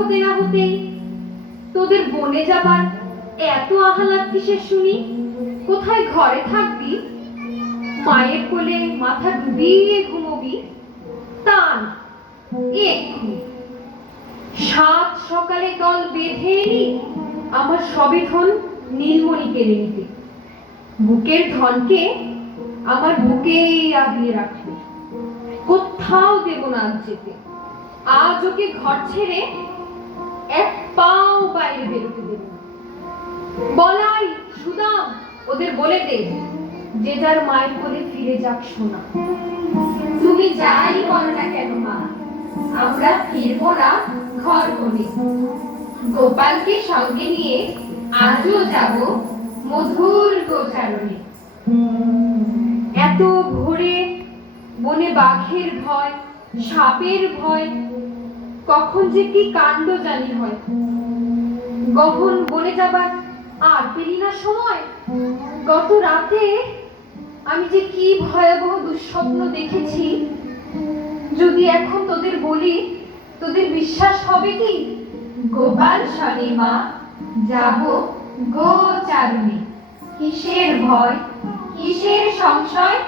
হতে না হতেই তোদের বনে যাবার এত আহ্লাদ কিসের শুনি? কোথায় ঘরে থাকবি, মায়ের কোলে মাথা ডুবিয়ে ঘুমোবি? তা না, এক্ষুনি সাত সকালে দল বেঁধে এলি আমার সবে ধন নীলমণি কেড়ে নিতে। বুকের ধনকে আমার বুকেই আগলে রাখবে, কোথাও দেব না আজ যেতে। আজ ওকে ঘর ছেড়ে এক পাও বাইরে বেরোতে দেব না। বলাই, সুদাম, ওদের বলে দে যে যার মায়ের কোলে ফিরে যাক সোনা। তুমি যাই বলো না কেন মা, আমরা ফিরবো না ঘর কোণে। গোপালকে সঙ্গে নিয়ে আজও যাব মধুর গোচারণে। এত ভোরে বনে বাঘের ভয়, সাপের ভয়, কখন যে কি কাণ্ড জানি হয়। গহন বনে যাবার আর পেলি না সময়। গত রাতে আমি যে কি ভয়াবহ দুঃস্বপ্ন দেখেছি, যদি এখন তোদের বলি তোদের বিশ্বাস হবে কি? গোপাল শনে মা, যাব গোচারণে। কিসের ভয়, কিসের সংশয়?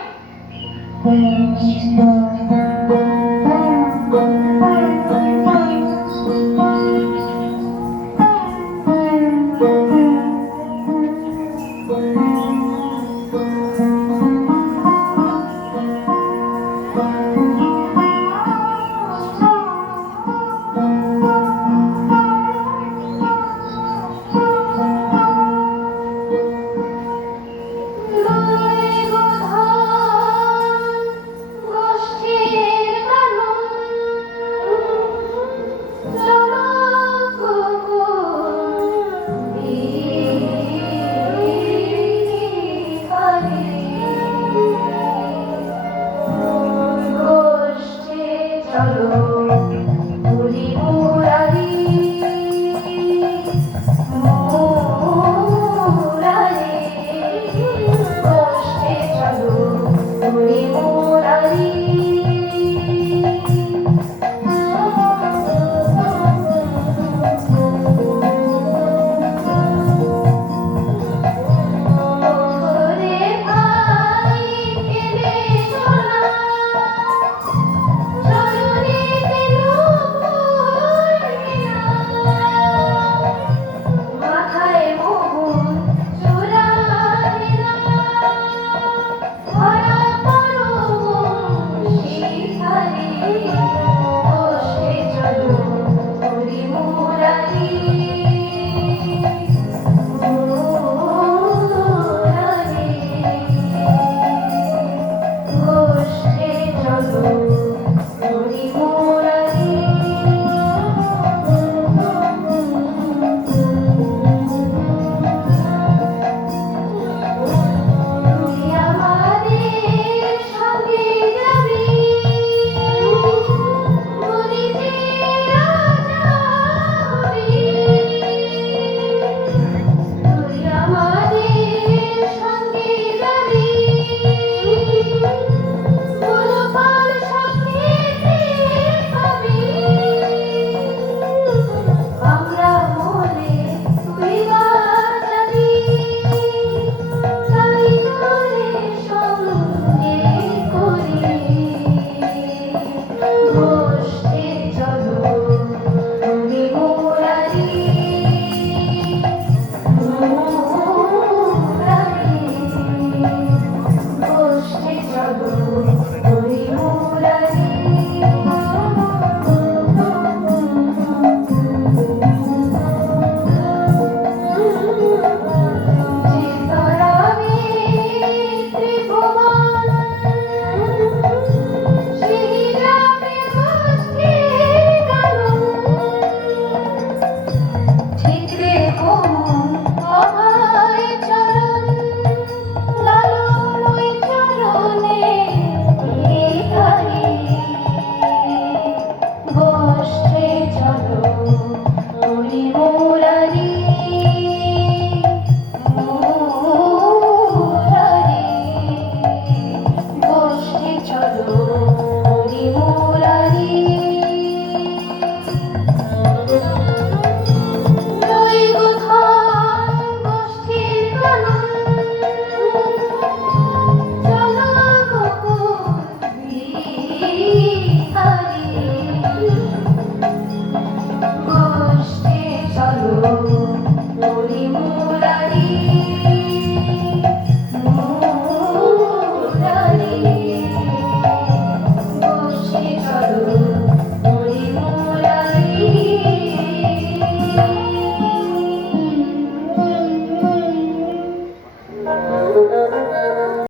চলো